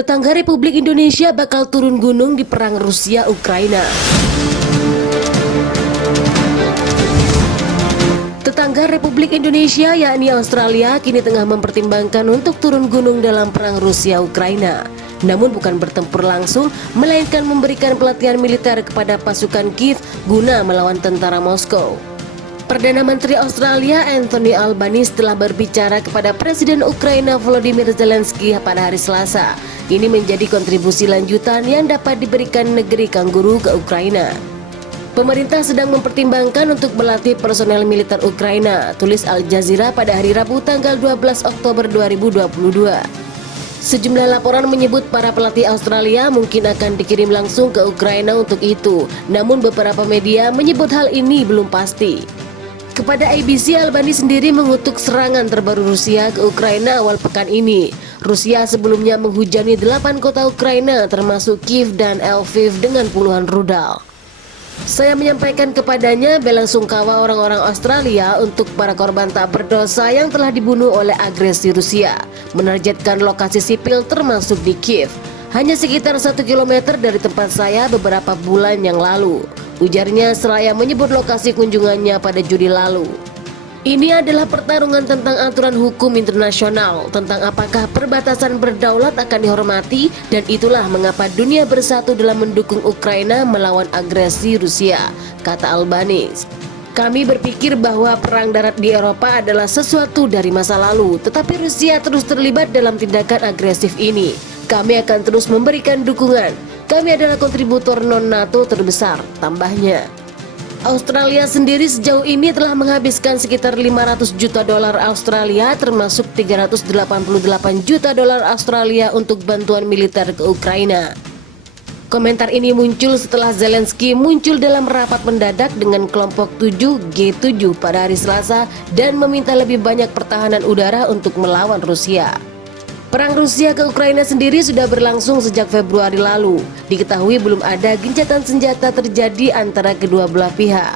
Tetangga Republik Indonesia bakal turun gunung di perang Rusia-Ukraina. Tetangga Republik Indonesia yakni Australia kini tengah mempertimbangkan untuk turun gunung dalam perang Rusia-Ukraina. Namun bukan bertempur langsung, melainkan memberikan pelatihan militer kepada pasukan Kiev guna melawan tentara Moskow. Perdana Menteri Australia Anthony Albanese telah berbicara kepada Presiden Ukraina Volodymyr Zelensky pada hari Selasa. Ini menjadi kontribusi lanjutan yang dapat diberikan negeri kanguru ke Ukraina. Pemerintah sedang mempertimbangkan untuk melatih personel militer Ukraina, tulis Al Jazeera pada hari Rabu tanggal 12 Oktober 2022. Sejumlah laporan menyebut para pelatih Australia mungkin akan dikirim langsung ke Ukraina untuk itu, namun beberapa media menyebut hal ini belum pasti. Kepada ABC, Albanese sendiri mengutuk serangan terbaru Rusia ke Ukraina awal pekan ini. Rusia sebelumnya menghujani 8 kota Ukraina termasuk Kiev dan Lviv dengan puluhan rudal. Saya menyampaikan kepadanya bela sungkawa orang-orang Australia untuk para korban tak berdosa yang telah dibunuh oleh agresi Rusia, menargetkan lokasi sipil termasuk di Kiev, hanya sekitar 1 kilometer dari tempat saya beberapa bulan yang lalu, ujarnya seraya menyebut lokasi kunjungannya pada Juli lalu. Ini adalah pertarungan tentang aturan hukum internasional, tentang apakah perbatasan berdaulat akan dihormati, dan itulah mengapa dunia bersatu dalam mendukung Ukraina melawan agresi Rusia, kata Albanese. Kami berpikir bahwa perang darat di Eropa adalah sesuatu dari masa lalu, tetapi Rusia terus terlibat dalam tindakan agresif ini. Kami akan terus memberikan dukungan. Kami adalah kontributor non-NATO terbesar, tambahnya. Australia sendiri sejauh ini telah menghabiskan sekitar 500 juta dolar Australia termasuk 388 juta dolar Australia untuk bantuan militer ke Ukraina. Komentar ini muncul setelah Zelensky muncul dalam rapat mendadak dengan kelompok 7 G7 pada hari Selasa dan meminta lebih banyak pertahanan udara untuk melawan Rusia. Perang Rusia ke Ukraina sendiri sudah berlangsung sejak Februari lalu. Diketahui belum ada gencatan senjata terjadi antara kedua belah pihak.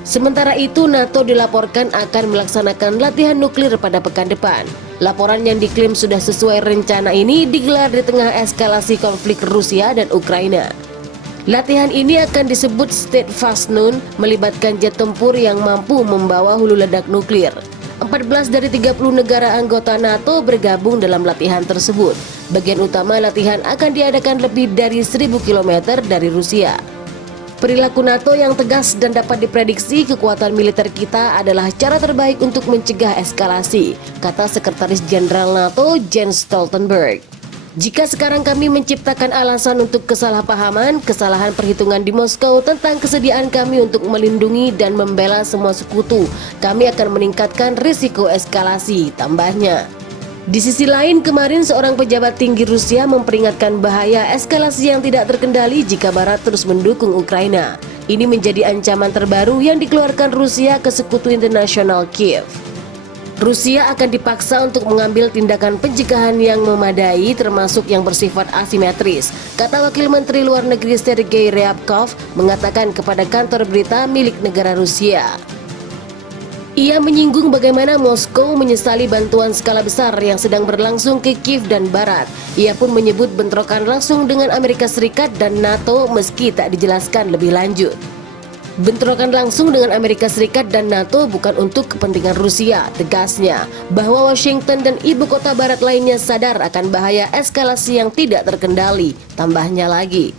Sementara itu, NATO dilaporkan akan melaksanakan latihan nuklir pada pekan depan. Laporan yang diklaim sudah sesuai rencana ini digelar di tengah eskalasi konflik Rusia dan Ukraina. Latihan ini akan disebut Steadfast Noon, melibatkan jet tempur yang mampu membawa hulu ledak nuklir. 14 dari 30 negara anggota NATO bergabung dalam latihan tersebut. Bagian utama latihan akan diadakan lebih dari 1.000 km dari Rusia. Perilaku NATO yang tegas dan dapat diprediksi kekuatan militer kita adalah cara terbaik untuk mencegah eskalasi, kata Sekretaris Jenderal NATO Jens Stoltenberg. Jika sekarang kami menciptakan alasan untuk kesalahpahaman, kesalahan perhitungan di Moskow tentang kesediaan kami untuk melindungi dan membela semua sekutu, kami akan meningkatkan risiko eskalasi, tambahnya. Di sisi lain, kemarin seorang pejabat tinggi Rusia memperingatkan bahaya eskalasi yang tidak terkendali jika Barat terus mendukung Ukraina. Ini menjadi ancaman terbaru yang dikeluarkan Rusia ke sekutu internasional Kiev. Rusia akan dipaksa untuk mengambil tindakan pencegahan yang memadai termasuk yang bersifat asimetris, kata Wakil Menteri Luar Negeri Sergei Ryabkov mengatakan kepada kantor berita milik negara Rusia. Ia menyinggung bagaimana Moskow menyesali bantuan skala besar yang sedang berlangsung ke Kiev dan Barat. Ia pun menyebut bentrokan langsung dengan Amerika Serikat dan NATO meski tak dijelaskan lebih lanjut. Bentrokan langsung dengan Amerika Serikat dan NATO bukan untuk kepentingan Rusia, tegasnya, bahwa Washington dan ibu kota barat lainnya sadar akan bahaya eskalasi yang tidak terkendali, tambahnya lagi.